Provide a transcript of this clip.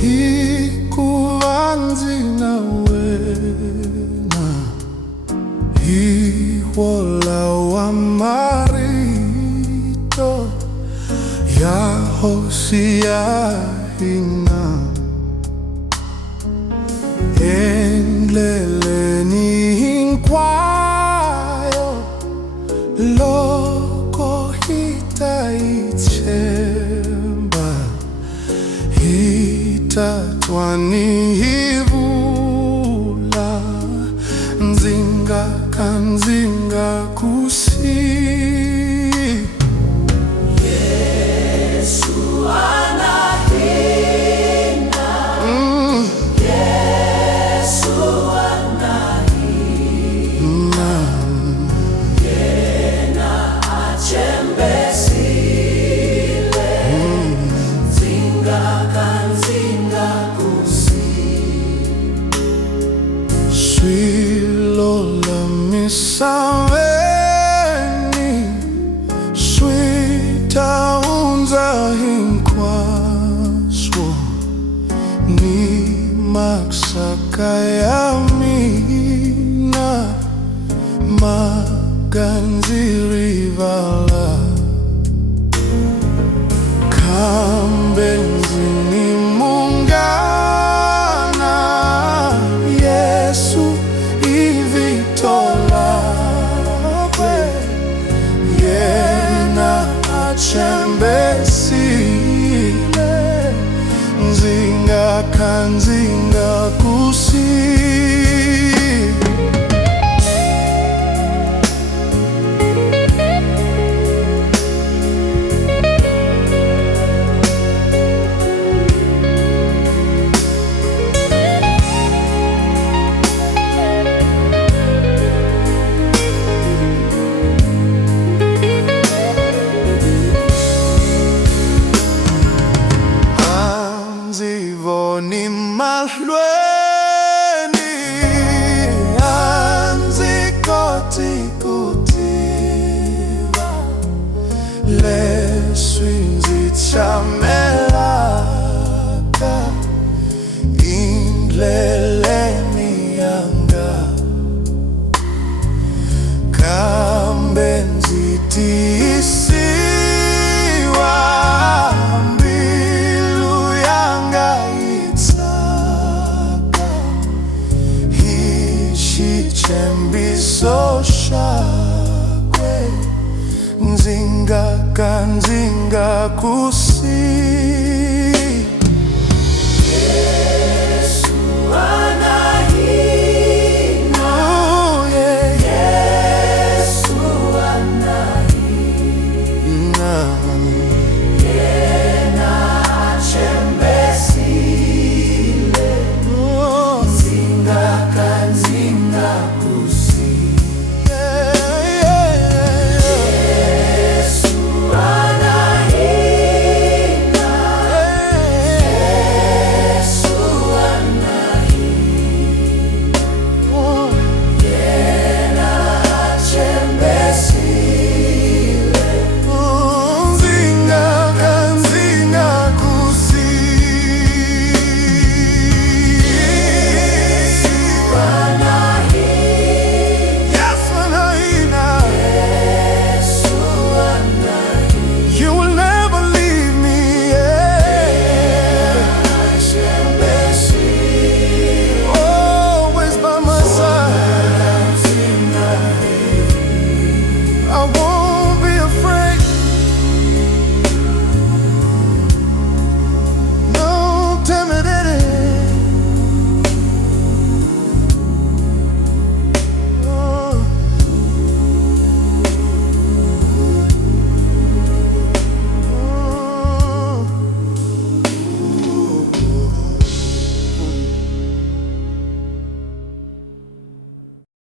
hikuva ndzi na wena, hi wola wa marito ya hosi ya hina. Endleleni hinkwayo loko hi ta yi tshemba, hi ta twani hi vula, ndzi nga kusiyi. Yesu ana hina, Yesu ana hina, yena achembesile, ndzi nga kusiyi. Swilo la misaveni swi ta hundza hinkwaswo, ni masaka ya mina ma nga ndzi rivala. Kambe ndzi ni munghana, Yesu i vito lakwe, yena achembesile, ndzi nga kusiyi. Ni mahlweni a ndzi koti ku tiva leswi ndzi tshamelaka endleleni yanga, kambe ndzi tiyisiwa, mbilu yanga xichembiso xakwe, ndzi nga kusiyi.